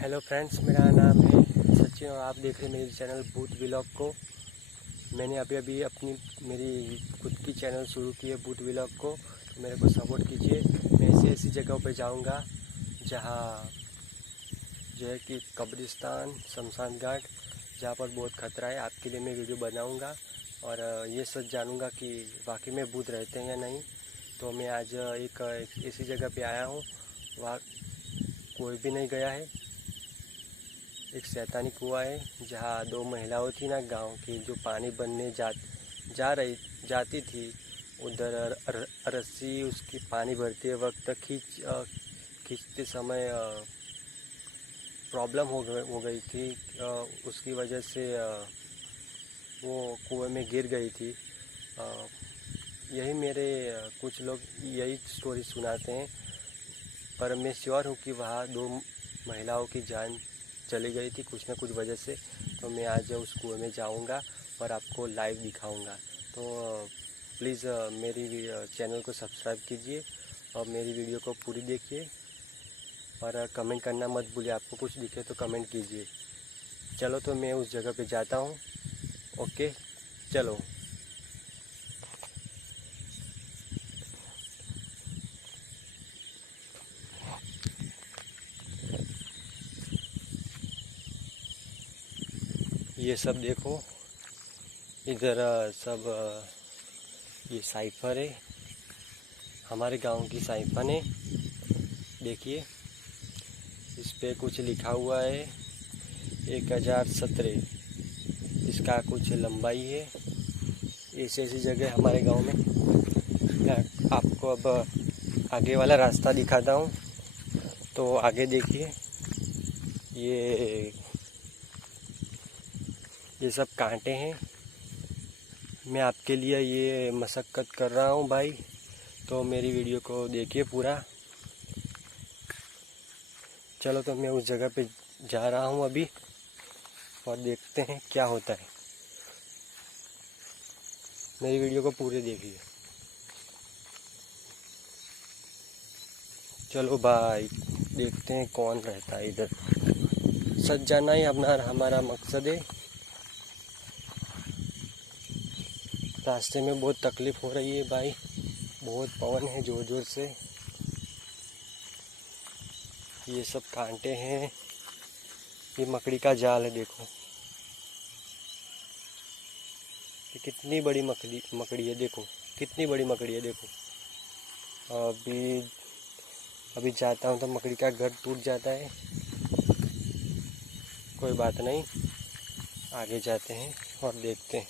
Hello friends, मेरा नाम है सचिन और आप देख रहे हैं मेरे चैनल भूत व्लॉग को। मैंने अभी अपनी मेरी खुद की चैनल शुरू की है भूत व्लॉग को, तो मेरे को सपोर्ट कीजिए। मैं ऐसी जगहों पे जाऊंगा जहाँ जो है कि कब्रिस्तान, शमशान घाट, जहाँ पर बहुत खतरा है। आपके लिए मैं वीडियो बनाऊंगा और ये सच जानूंगा कि वाकई में भूत रहते हैं या नहीं। तो मैं आज एक ऐसी जगह पे आया हूँ, वहाँ कोई भी नहीं गया है। एक शैतानी कुआं है जहाँ दो महिलाओं थी ना गांव की, जो पानी भरने जाती थी। उधर रस्सी उसकी पानी भरते वक्त खींचते समय प्रॉब्लम हो गई थी। उसकी वजह से वो कुएं में गिर गई थी। यही मेरे कुछ लोग यही स्टोरी सुनाते हैं, पर मैं श्योर हूँ कि वहाँ दो महिलाओं की जान चली गई थी कुछ न कुछ वजह से। तो मैं आज उस कुएं में जाऊंगा और आपको लाइव दिखाऊंगा। तो प्लीज़ मेरी चैनल को सब्सक्राइब कीजिए और मेरी वीडियो को पूरी देखिए और कमेंट करना मत भूलिए। आपको कुछ दिखे तो कमेंट कीजिए। चलो, तो मैं उस जगह पे जाता हूँ। ओके, चलो। ये सब देखो, इधर सब ये साइफर है, हमारे गांव की साइफन है। देखिए, इस पे कुछ लिखा हुआ है 1017, इसका कुछ लंबाई है। ऐसी ऐसी जगह हमारे गांव में। मैं आपको अब आगे वाला रास्ता दिखाता हूँ। तो आगे देखिए, ये सब कांटे हैं। मैं आपके लिए ये मशक्क़त कर रहा हूँ भाई, तो मेरी वीडियो को देखिए पूरा। चलो, तो मैं उस जगह पे जा रहा हूँ अभी और देखते हैं क्या होता है। मेरी वीडियो को पूरे देखिए। चलो भाई, देखते हैं कौन रहता है इधर। सच जाना ही हमारा मकसद है। रास्ते में बहुत तकलीफ हो रही है भाई, बहुत पवन है जोर जोर से। ये सब कांटे हैं, ये मकड़ी का जाल है। देखो ये कितनी बड़ी मकड़ी है। देखो कितनी बड़ी मकड़ी है। देखो अभी जाता हूँ तो मकड़ी का घर टूट जाता है। कोई बात नहीं, आगे जाते हैं और देखते हैं।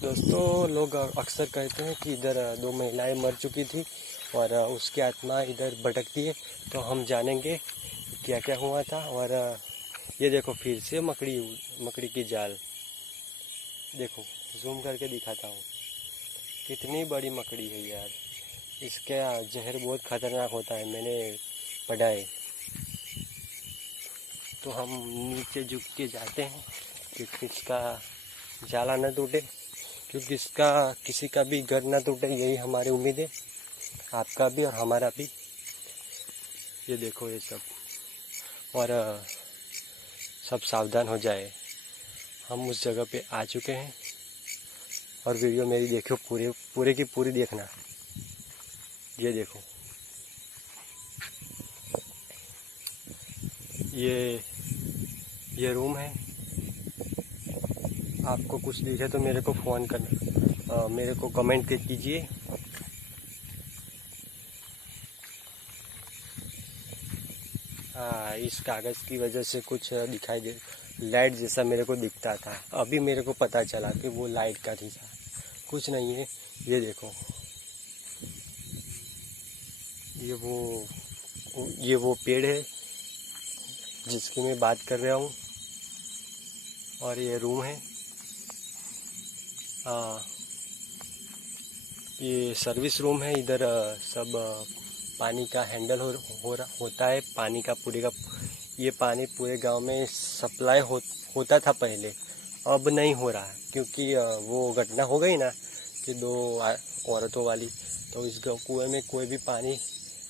दोस्तों, लोग अक्सर कहते हैं कि इधर दो महिलाएं मर चुकी थी और उसकी आत्मा इधर भटकती है। तो हम जानेंगे क्या क्या हुआ था। और ये देखो, फिर से मकड़ी की जाल। देखो, जूम करके दिखाता हूँ, कितनी बड़ी मकड़ी है यार। इसका जहर बहुत खतरनाक होता है, मैंने पढ़ा है। तो हम नीचे झुक के जाते हैं क्योंकि इसका जाला न टूटे, क्योंकि इसका किसी का भी घर न टूटे, यही हमारी उम्मीद है, आपका भी और हमारा भी। ये देखो ये सब, और सब सावधान हो जाए। हम उस जगह पे आ चुके हैं और वीडियो मेरी देखो, पूरे की पूरी देखना। ये देखो, ये रूम है। आपको कुछ दिखे तो मेरे को फ़ोन करना, मेरे को कमेंट कीजिए। हाँ, इस कागज़ की वजह से कुछ दिखाई दे, लाइट जैसा मेरे को दिखता था। अभी मेरे को पता चला कि वो लाइट का थी, कुछ नहीं है। ये देखो, ये वो पेड़ है जिसकी मैं बात कर रहा हूँ। और ये रूम है। ये सर्विस रूम है। इधर सब पानी का हैंडल होता है, पानी का पूरे का। ये पानी पूरे गांव में सप्लाई होता था पहले, अब नहीं हो रहा क्योंकि वो घटना हो गई ना कि दो औरतों वाली। तो इस कुएं में कोई भी पानी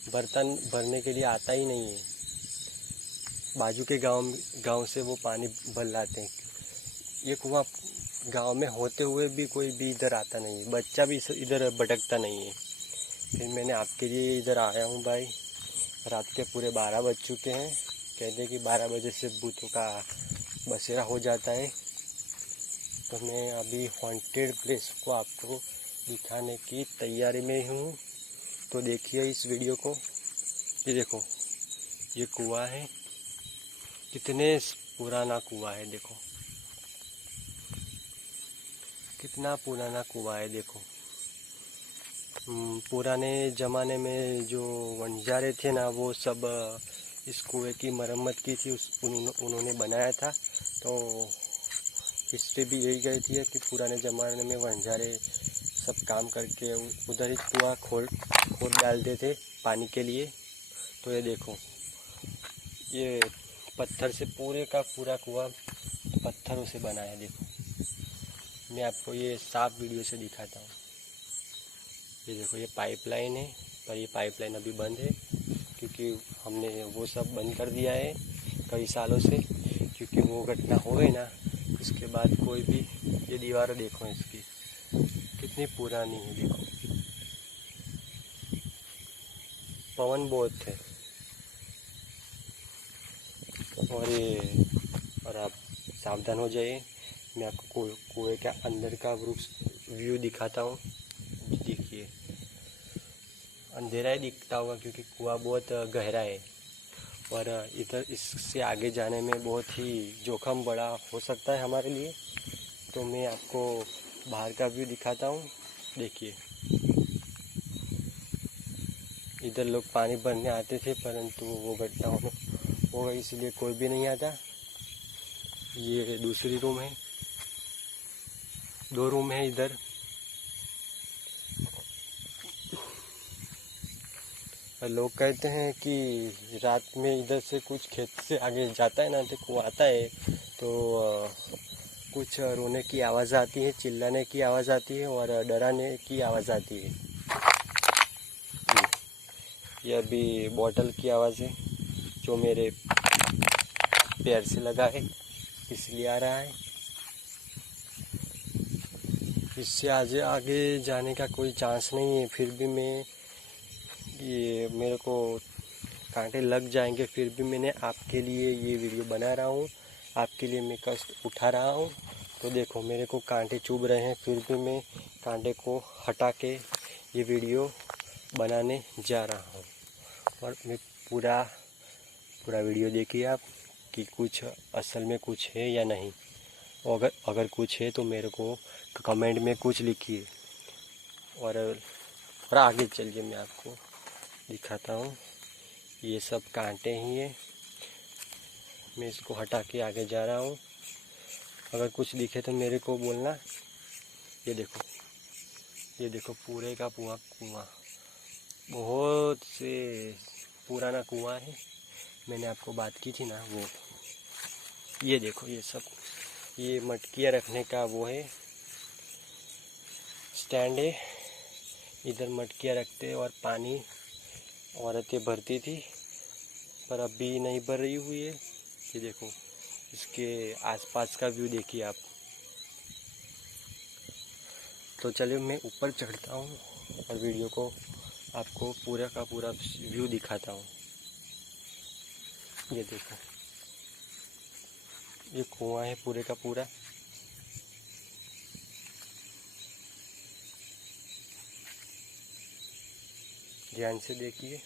बर्तन भरने के लिए आता ही नहीं है। बाजू के गांव से वो पानी भर लाते हैं। ये कुआं गांव में होते हुए भी कोई भी इधर आता नहीं है, बच्चा भी इधर भटकता नहीं है। फिर मैंने आपके लिए इधर आया हूँ भाई। रात के पूरे 12 बज चुके हैं। कहते हैं कि 12 बजे से भूतों का बसेरा हो जाता है। तो मैं अभी हॉन्टेड प्लेस को आपको दिखाने की तैयारी में हूँ। तो देखिए इस वीडियो को। ये देखो, ये कुआं है, कितने पुराना कुआं है। देखो कितना पुराना कुआं है। देखो पुराने ज़माने में जो वंजारे थे ना, वो सब इस कुएं की मरम्मत की थी, उन्होंने बनाया था। तो हिस्ट्री भी यही कहती है कि पुराने ज़माने में वंजारे सब काम करके उधर ही कुआं खोद डालते थे पानी के लिए। तो ये देखो, ये पत्थर से पूरे का पूरा कुआं पत्थरों से बना है। देखो मैं आपको ये साफ वीडियो से दिखाता हूँ। ये देखो, ये पाइपलाइन है, पर ये पाइपलाइन अभी बंद है क्योंकि हमने वो सब बंद कर दिया है कई सालों से। क्योंकि वो घटना हो गई ना, उसके बाद कोई भी, ये दीवार देखो इसकी कितनी पुरानी है। देखो पवन बहुत थे। और आप सावधान हो जाइए। मैं आपको कुएं के अंदर का व्यू दिखाता हूँ। देखिए अंधेरा ही दिखता होगा क्योंकि कुआं बहुत गहरा है और इधर इससे आगे जाने में बहुत ही जोखिम बड़ा हो सकता है हमारे लिए। तो मैं आपको बाहर का व्यू दिखाता हूँ। देखिए इधर लोग पानी भरने आते थे, परंतु वो घटना हो गई, इसलिए कोई भी नहीं आता। ये दूसरी रूम है, 2 रूम है इधर। लोग कहते हैं कि रात में इधर से कुछ खेत से आगे जाता है ना, तो कुआं आता है, तो कुछ रोने की आवाज़ आती है, चिल्लाने की आवाज़ आती है और डराने की आवाज़ आती है। ये अभी बॉटल की आवाज़ है जो मेरे पैर से लगा है, इसलिए आ रहा है। इससे आगे जाने का कोई चांस नहीं है, फिर भी मेरे को कांटे लग जाएंगे, फिर भी मैंने आपके लिए ये वीडियो बना रहा हूँ। आपके लिए मैं कष्ट उठा रहा हूँ। तो देखो मेरे को कांटे चुभ रहे हैं, फिर भी मैं कांटे को हटा के ये वीडियो बनाने जा रहा हूँ। और मैं पूरा वीडियो देखिए आप कि कुछ असल में कुछ है या नहीं। अगर कुछ है तो मेरे को कमेंट में कुछ लिखिए। और आगे चलिए मैं आपको दिखाता हूँ। ये सब कांटे ही है, मैं इसको हटा के आगे जा रहा हूँ। अगर कुछ दिखे तो मेरे को बोलना। ये देखो पूरे का पूरा कुआं, बहुत से पुराना कुआं है। मैंने आपको बात की थी ना वो। ये देखो ये सब, ये मटकियाँ रखने का वो है, स्टैंड है। इधर मटकियाँ रखते और पानी औरतें भरती थी, पर अभी नहीं भर रही हुई है। ये देखो इसके आसपास का व्यू देखिए आप। तो चलिए मैं ऊपर चढ़ता हूँ और वीडियो को आपको पूरा का पूरा व्यू दिखाता हूँ। ये देखो, ये कुआं है पूरे का पूरा। ध्यान से देखिए।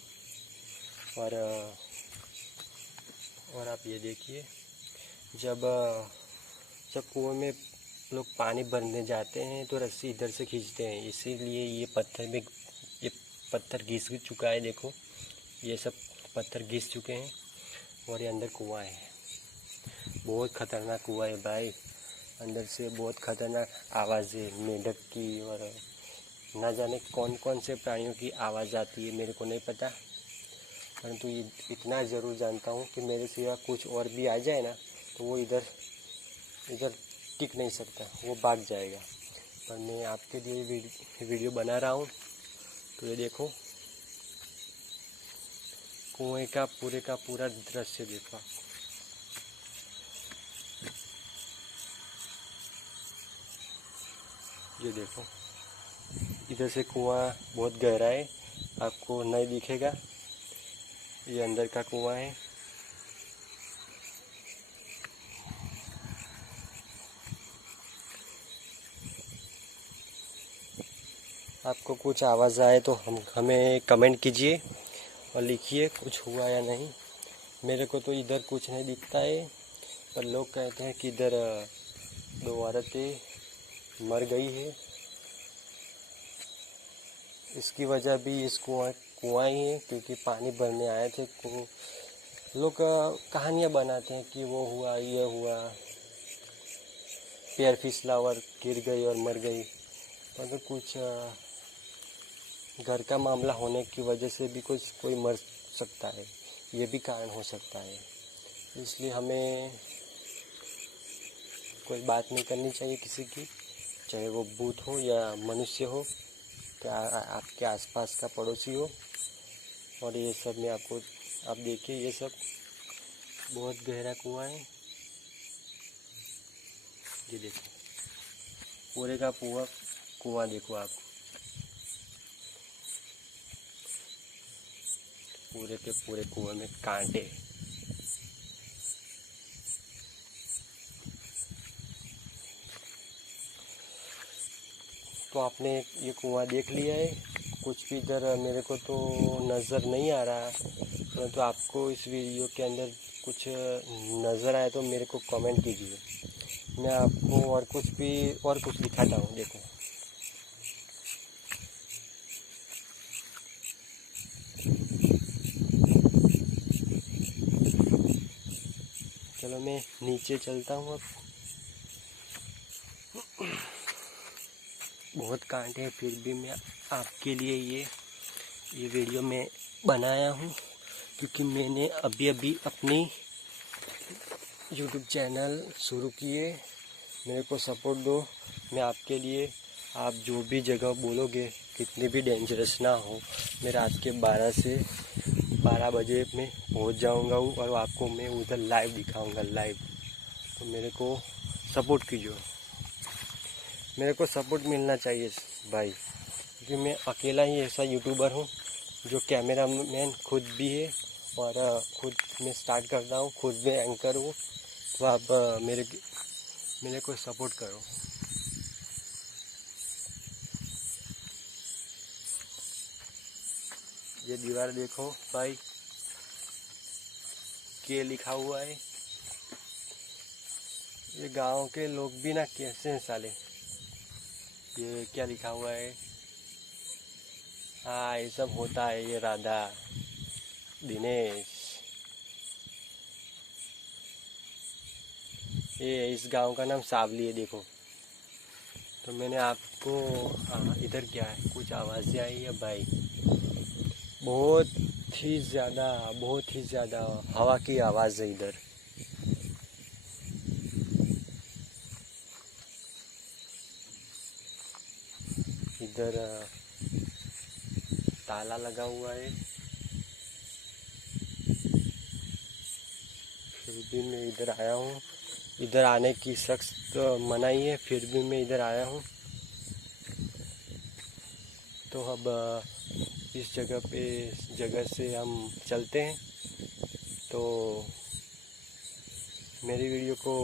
और आप ये देखिए, जब कुएं में लोग पानी भरने जाते हैं तो रस्सी इधर से खींचते हैं, इसीलिए ये पत्थर घिस चुका है। देखो ये सब पत्थर घिस चुके हैं और ये अंदर कुआं है। बहुत ख़तरनाक कुआं है भाई। अंदर से बहुत ख़तरनाक आवाज़ है, मेंढक की और ना जाने कौन कौन से प्राणियों की आवाज़ आती है, मेरे को नहीं पता। परंतु ये इतना ज़रूर जानता हूँ कि मेरे सिवा कुछ और भी आ जाए ना, तो वो इधर टिक नहीं सकता, वो भाग जाएगा। पर मैं आपके लिए वीडियो बना रहा हूँ। तो ये देखो, कुएं का पूरा दृश्य देखो। ये देखो, इधर से कुआं बहुत गहरा है, आपको नहीं दिखेगा। ये अंदर का कुआं है। आपको कुछ आवाज़ आए तो हमें कमेंट कीजिए और लिखिए कुछ हुआ या नहीं। मेरे को तो इधर कुछ नहीं दिखता है, पर लोग कहते हैं कि इधर 2 औरतें मर गई है। इसकी वजह भी इस कुआं ही है, क्योंकि पानी भरने आए थे। लोग कहानियाँ बनाते हैं कि वो हुआ, ये हुआ, पैर फिसला और गिर गई और मर गई। अगर कुछ घर का मामला होने की वजह से भी कोई मर सकता है, ये भी कारण हो सकता है। इसलिए हमें कोई बात नहीं करनी चाहिए किसी की, चाहे वो भूत हो या मनुष्य हो, क्या आपके आसपास का पड़ोसी हो। और ये सब में आप देखिए, ये सब बहुत गहरा कुआं है। ये देखो, पूरे का पूरा कुआं देखो आप, पूरे के पूरे कुएं में कांटे। तो आपने ये कुआं देख लिया है। कुछ भी इधर मेरे को तो नज़र नहीं आ रहा, परंतु आपको इस वीडियो के अंदर कुछ नज़र आए तो मेरे को कमेंट कीजिए। मैं आपको और कुछ दिखाता हूँ। देखो, चलो मैं नीचे चलता हूँ अब। बहुत कांटे हैं, फिर भी मैं आपके लिए ये वीडियो में बनाया हूँ, क्योंकि मैंने अभी अपनी YouTube चैनल शुरू किए। मेरे को सपोर्ट दो। मैं आपके लिए, आप जो भी जगह बोलोगे, कितनी भी डेंजरस ना हो, मैं रात के 12 बजे में पहुंच जाऊंगा और आपको मैं उधर लाइव दिखाऊंगा, लाइव। तो मेरे को सपोर्ट कीजिए। मेरे को सपोर्ट मिलना चाहिए भाई, क्योंकि मैं अकेला ही ऐसा यूट्यूबर हूँ जो कैमरा मैन खुद भी है, और खुद मैं स्टार्ट करता हूँ, खुद में एंकर हूँ। तो आप मेरे को सपोर्ट करो। ये दीवार देखो भाई, के लिखा हुआ है। ये गांव के लोग भी ना कैसे हैं साले। ये क्या लिखा हुआ है? हाँ, ये सब होता है। ये राधा, दिनेश, ये इस गांव का नाम सावली है। देखो, तो मैंने आपको, हाँ इधर क्या है, कुछ आवाज़ें आई है भाई। बहुत ही ज़्यादा हवा की आवाज़ है इधर। इधर ताला लगा हुआ है, फिर भी मैं इधर आया हूँ। इधर आने की सख्त मनाही है, फिर भी मैं इधर आया हूँ। तो अब इस जगह से हम चलते हैं। तो मेरी वीडियो को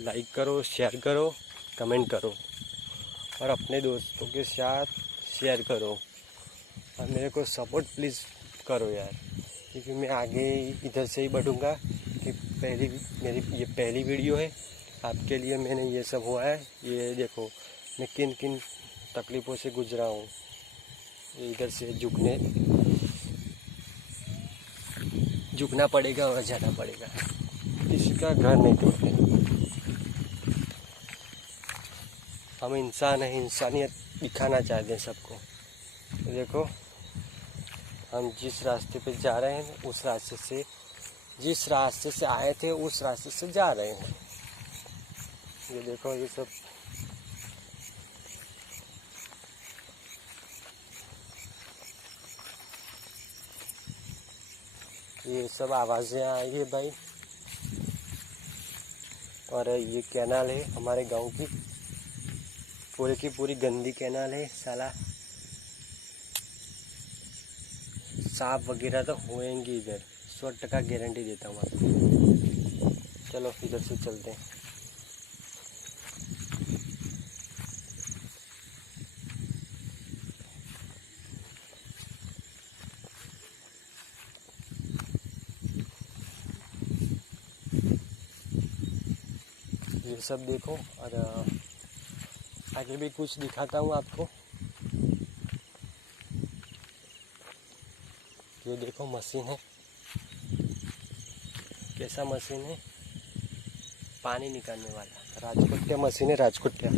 लाइक करो, शेयर करो, कमेंट करो, और अपने दोस्तों के साथ शेयर करो, और मेरे को सपोर्ट प्लीज़ करो यार, क्योंकि मैं आगे इधर से ही बढ़ूँगा। कि मेरी ये पहली वीडियो है आपके लिए। मैंने ये सब हुआ है, ये देखो मैं किन किन तकलीफ़ों से गुजरा हूँ। इधर से झुकना पड़ेगा और जाना पड़ेगा। किसी का घर नहीं तोड़ते। हम इंसान हैं, इंसानियत दिखाना चाहते हैं सबको। तो देखो, हम जिस रास्ते पे जा रहे हैं, जिस रास्ते से आए थे उस रास्ते से जा रहे हैं। ये देखो, ये सब ये सब आवाज़ें आई है भाई। और ये कैनाल है हमारे गांव की पूरी गंदी कैनाल है साला। सांप वगैरह तो होएंगे इधर, 100% गारंटी देता हूँ आपको। चलो इधर से चलते हैं। ये सब देखो और आगे भी कुछ दिखाता हूँ आपको। ये देखो मशीन है, कैसा मशीन है, पानी निकालने वाला राजकोटिया मशीन है, राजकोटिया।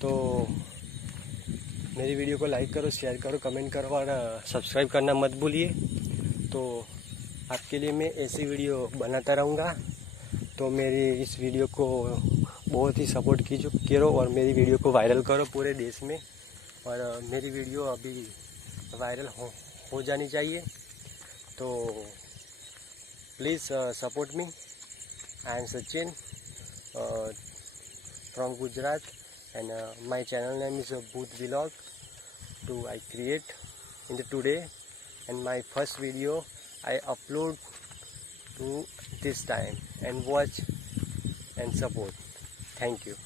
तो मेरी वीडियो को लाइक करो, शेयर करो, कमेंट करो और सब्सक्राइब करना मत भूलिए। तो आपके लिए मैं ऐसी वीडियो बनाता रहूँगा। तो मेरी इस वीडियो को बहुत ही सपोर्ट करो और मेरी वीडियो को वायरल करो पूरे देश में। और मेरी वीडियो अभी वायरल हो जानी चाहिए। तो please support me. I am Sachin from Gujarat and my channel name is Booth Vlog. I create in the today, and my first video I upload to this time, and watch and support. Thank you.